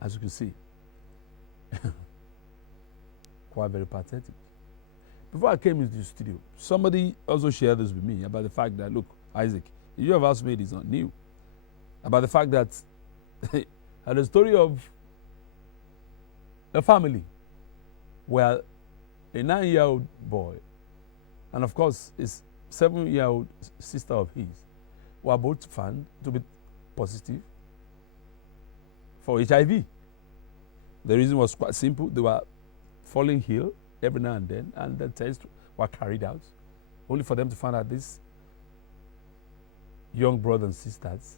as you can see. Quite very pathetic. Before I came into the studio, somebody also shared this with me about the fact that, look, Isaac, the issue of housemaid is not new. About the fact that and the story of a family where a 9-year-old boy and of course his 7-year-old sister of his were both found to be positive for HIV. The reason was quite simple. They were falling ill every now and the tests were carried out, only for them to find out these young brothers and sisters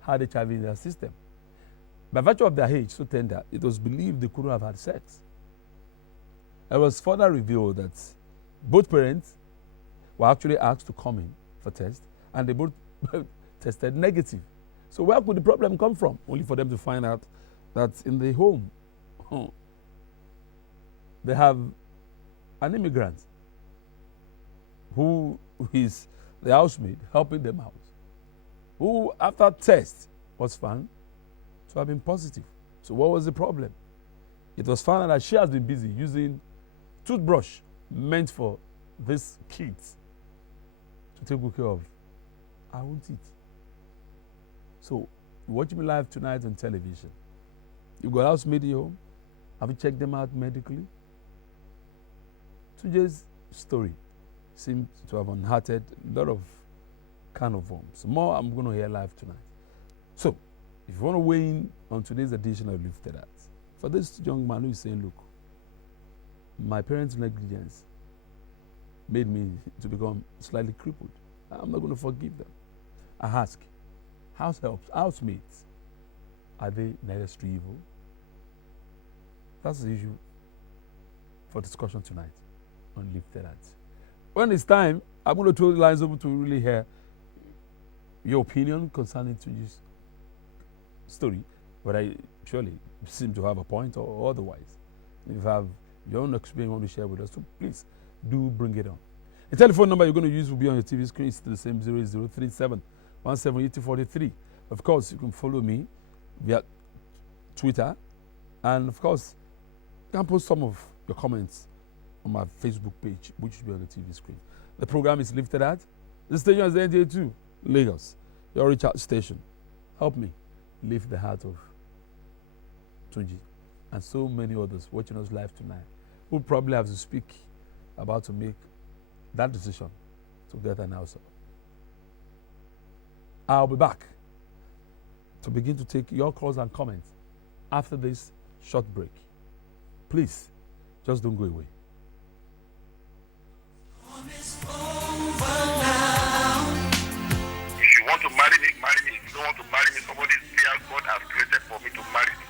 had HIV in their system. By virtue of their age so tender, it was believed they couldn't have had sex. It was further revealed that both parents were actually asked to come in for tests, and they both tested negative. So where could the problem come from? Only for them to find out that in the home, they have an immigrant who is the housemaid helping them out, who after test was found to have been positive. So what was the problem? It was found that she has been busy using toothbrush meant for these kids to take good care of our own teeth. So you watch me live tonight on television. You got housemaid in your home. Have you checked them out medically? Today's story seems to have unearthed a lot of can of worms. More I'm going to hear live tonight. So, if you want to weigh in on today's edition of Lifted At, for this young man who is saying, look, my parents' negligence made me to become slightly crippled. I'm not going to forgive them. I ask, housemates, are they necessary evil? That's the issue for discussion tonight on Lifted At. When it's time, I'm going to throw the lines open to really hear your opinion concerning today's story, but I surely seem to have a point or otherwise. If you have your own experience you want to share with us, so please do bring it on. The telephone number you're going to use will be on your TV screen. It's the same 0037 178043. Of course, you can follow me via Twitter, and of course, you can post some of your comments on my Facebook page, which will be on the TV screen. The program is Lifted At. The station is NTA2, Lagos, your recharge station. Help me lift the heart of Tunji and so many others watching us live tonight who probably have to speak about to make that decision to get an answer. I'll be back to begin to take your calls and comments after this short break. Please, just don't go away. If you want to marry me, marry me. If you don't want to marry me, somebody there God has created for me to marry me.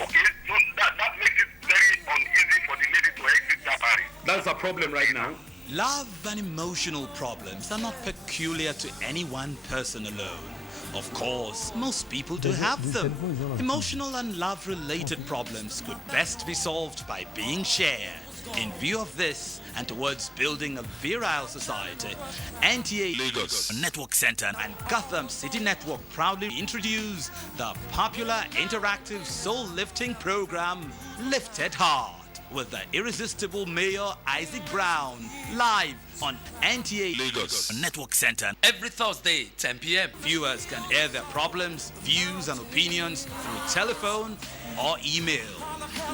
Okay? So that makes it very uneasy for the lady to exit that marriage. That's a problem right now. Love and emotional problems are not peculiar to any one person alone. Of course, most people do have them. Emotional and love-related problems could best be solved by being shared. In view of this, and towards building a virile society, NTA Lagos Network Center and Gotham City Network proudly introduce the popular interactive soul-lifting program, Lifted Heart, with the irresistible Mayor Isaac Brown, live on NTA Lagos Network Center every Thursday, 10 p.m. Viewers can air their problems, views, and opinions through telephone or email.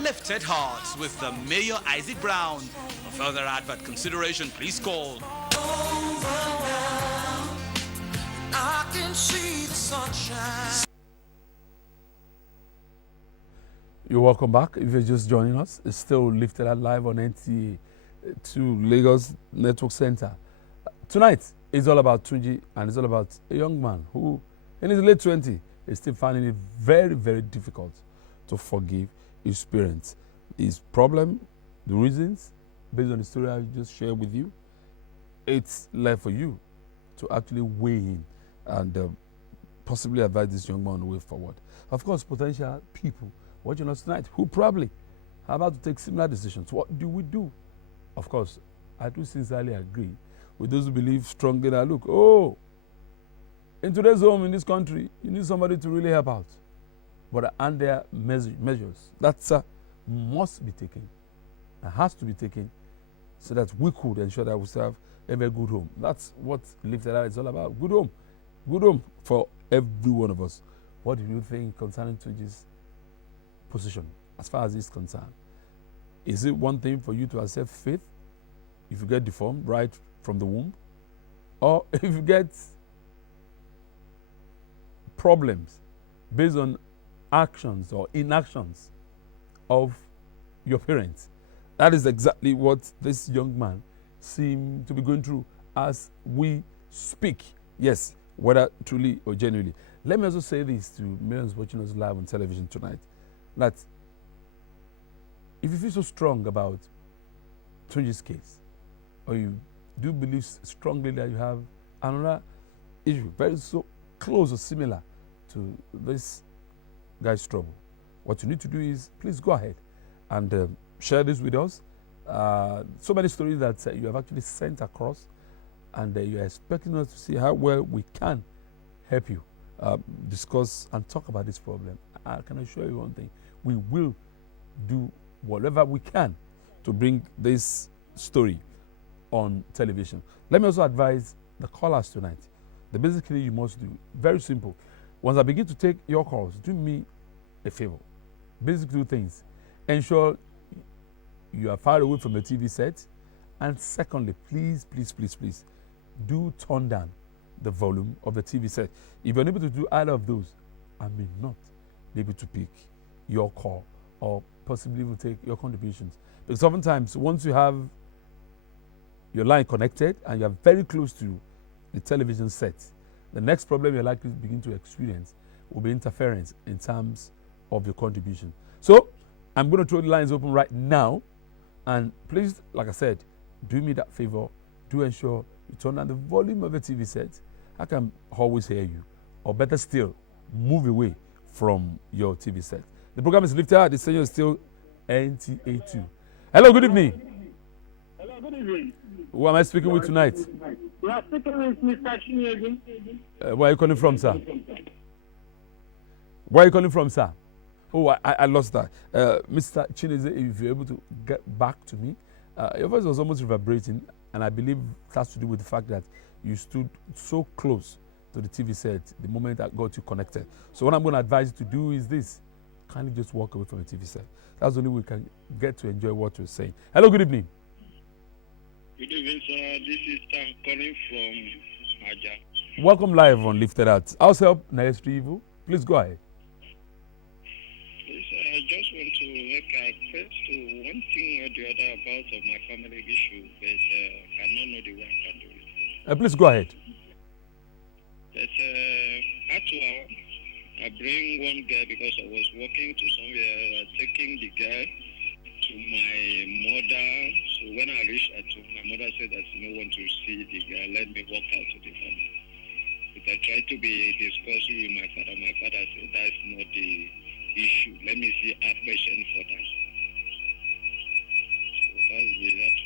Lifted Hearts with the Mayor Isaac Brown. For further advert consideration, please call. I can see the sunshine. You're welcome back. If you're just joining us, it's still Lifted At live on NTA to Lagos Network Center. Tonight is all about Tunji, and it's all about a young man who, in his late 20s, is still finding it very, very difficult to forgive his parents. His problem, the reasons, based on the story I just shared with you, it's left for you to actually weigh in and possibly advise this young man on the way forward. Of course, potential people watching us tonight who probably are about to take similar decisions. What do we do? Of course, I do sincerely agree with those who believe strongly that, look, in today's home in this country, you need somebody to really help out. but and there are measures that must be taken and has to be taken so that we could ensure that we still have a very good home. That's what Lifted Out is all about. Good home for every one of us. What do you think concerning Tunji's position as far as he's concerned? Is it one thing for you to accept faith if you get deformed right from the womb? Or if you get problems based on actions or inactions of your parents? That is exactly what this young man seemed to be going through as we speak. Yes, whether truly or genuinely. Let me also say this to millions watching us live on television tonight, that if you feel so strong about Tunji's case, or you do believe strongly that you have another issue very so close or similar to this guy's trouble, what you need to do is please go ahead and share this with us. So many stories that you have actually sent across, and you are expecting us to see how well we can help you discuss and talk about this problem. I can assure you one thing: we will do whatever we can to bring this story on television. Let me also advise the callers tonight. The basic thing you must do, very simple. Once I begin to take your calls, do me a favor. Basic two things: ensure you are far away from the TV set, and secondly, please do turn down the volume of the TV set. If you're unable to do either of those, I may not be able to pick your call or possibly will take your contributions. Because oftentimes, once you have your line connected and you're very close to the television set, the next problem you're likely to begin to experience will be interference in terms of your contribution. So I'm going to throw the lines open right now, and please, like I said, do me that favor. Do ensure you turn down the volume of the TV set. I can always hear you, or better still, move away from your TV set. The program is Lifted Out. The station is still NTA2. Hello, good evening. Hello, good evening. Who am I speaking with tonight? You are speaking with Mr. Chinyegi. Where are you calling from, sir? Where are you calling from, sir? Oh, I lost that. Mr. Chineze, if you're able to get back to me. Your voice was almost reverberating, and I believe it has to do with the fact that you stood so close to the TV set the moment I got you connected. So what I'm going to advise you to do is this: kindly just walk away from the TV set. That's the only way we can get to enjoy what you're saying. Hello, good evening. Good evening, sir. This is Sam calling from Aja. Welcome live on Lifted Out. How's help necessary evil? Please go ahead. Yes, I just want to make a request to one thing or the other about my family issue, but I don't know the way I can do it. Please go ahead. Yes, actually, I bring one guy because I was working to somewhere, taking the guy to my mother. So when I reached at home, my mother said that she don't want to see the guy. Let me walk out to the family. But I tried to be discussing with my father. My father said that's not the issue. Let me see our patient for that. So that's the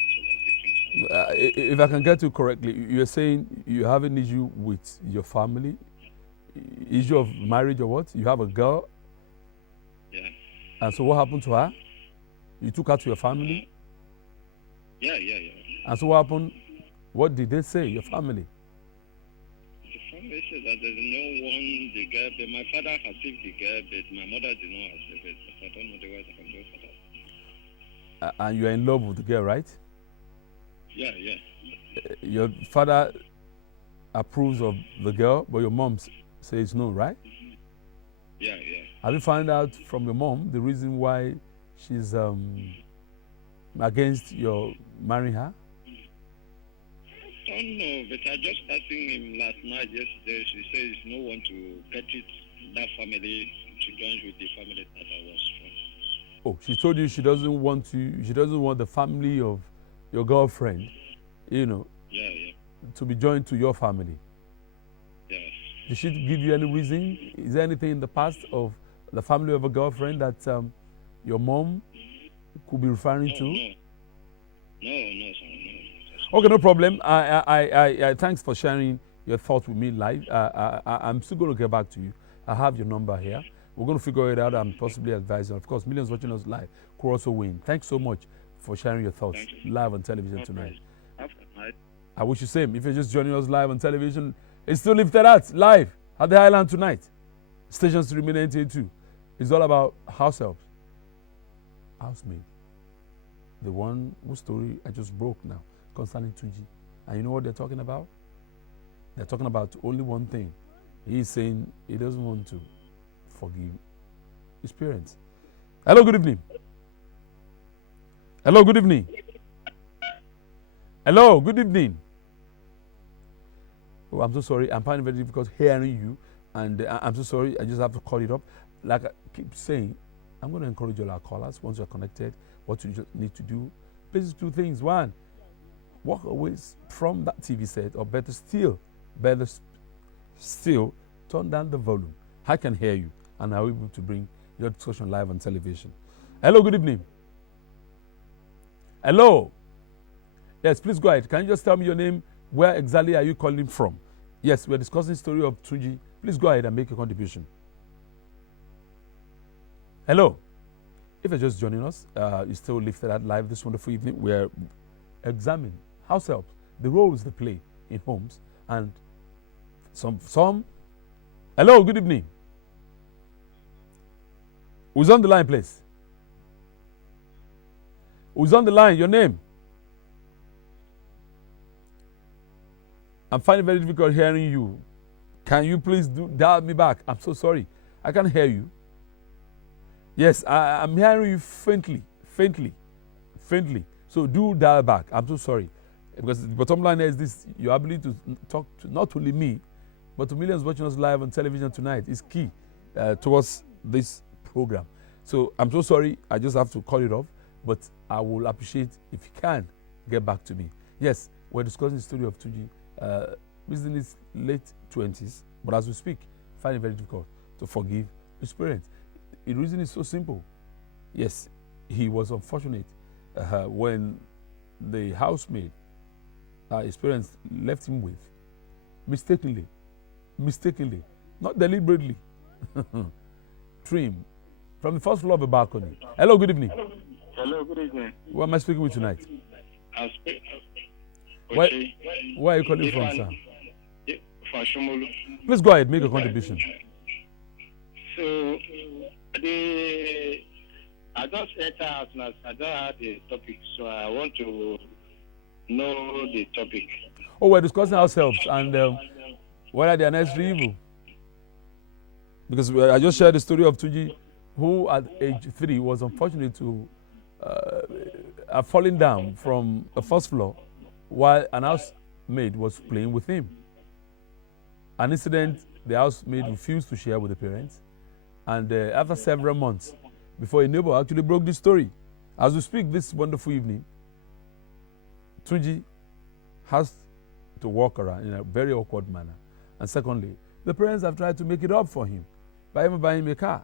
if I can get you correctly, you're saying you have an issue with your family, issue of marriage or what? You have a girl. Yeah. And so what happened to her? You took her to your family? Yeah. And so what happened? What did they say, your family? The family said that there's no one, the girl, but my father accepted the girl, but my mother did not accept it. So I don't know the way I can go for that. And you're in love with the girl, right? Yeah. Your father approves of the girl, but your mom says no, right? Yeah. Have you found out from your mom the reason why she's against your marrying her? I don't know, but I just asking him last night, yesterday. She says no one to get it, that family to join with the family that I was from. Oh, she told you she doesn't want the family of your girlfriend, Yeah. to be joined to your family. Yes. Did she give you any reason? Is there anything in the past of the family of a girlfriend that your mom could be referring to? No, sir. Okay, no problem. I thanks for sharing your thoughts with me live. I'm still going to get back to you. I have your number here. We're going to figure it out and possibly advise you. Of course, millions watching us live could also win. Thanks so much for sharing your thoughts live on television tonight. I wish you the same. If you're just joining us live on television, it's still Lifted Out live at the Highland tonight. Stations remain NTA2. It's all about house helps. Housemaid. The one whose story I just broke now concerning Tunji. And you know what they're talking about? They're talking about only one thing. He's saying he doesn't want to forgive his parents. Hello, good evening. Hello, good evening. Hello, good evening. Oh, I'm so sorry. I'm finding it very difficult hearing you. And I'm so sorry. I just have to call it up. Like I keep saying, I'm going to encourage all our callers, once you're connected, what you just need to do. Basically, two things. One, walk away from that TV set, or better still, turn down the volume. I can hear you, and I'm able to bring your discussion live on television. Hello, good evening. Hello. Yes, please go ahead. Can you just tell me your name? Where exactly are you calling from? Yes, we're discussing the story of Tunji. Please go ahead and make a contribution. Hello. If you're just joining us, you still Lifted Out live this wonderful evening. We're examining house helps, the roles they play in homes, and some. Hello, good evening. Who's on the line, please? Who's on the line? Your name? I'm finding it very difficult hearing you. Can you please dial me back? I'm so sorry. I can't hear you. Yes, I'm hearing you faintly. So do dial back. I'm so sorry. Because the bottom line is this: your ability to talk to not only me, but to millions watching us live on television tonight is key towards this program. So I'm so sorry. I just have to call it off. But I will appreciate if you can get back to me. Yes, we're discussing the story of Tunji. He's in his late 20s, but as we speak, find it very difficult to forgive his parents. The reason is so simple. Yes, he was unfortunate when the housemaid his parents left him with, mistakenly, not deliberately, trim from the first floor of a balcony. Hello, good evening. Hello, good evening. Who am I speaking with tonight? I'm speaking. Where are you calling from, sir? From Shomolu. Please go ahead, make a contribution. So, I just enter out now. I don't have the topic, so I want to know the topic. Oh, we're discussing ourselves and whether they are necessarily evil. Because I just shared the story of Tunji, who at age 3 was unfortunate to have fallen down from the first floor while an housemaid was playing with him. An incident the housemaid refused to share with the parents, and after several months, before a neighbor actually broke the story. As we speak this wonderful evening, Tunji has to walk around in a very awkward manner. And secondly, the parents have tried to make it up for him by even buying him a car,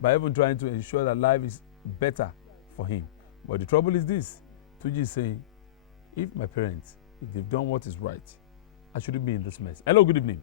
by even trying to ensure that life is better for him. But the trouble is this: Tunji is saying, if my parents, if they've done what is right, I shouldn't be in this mess. Hello, good evening.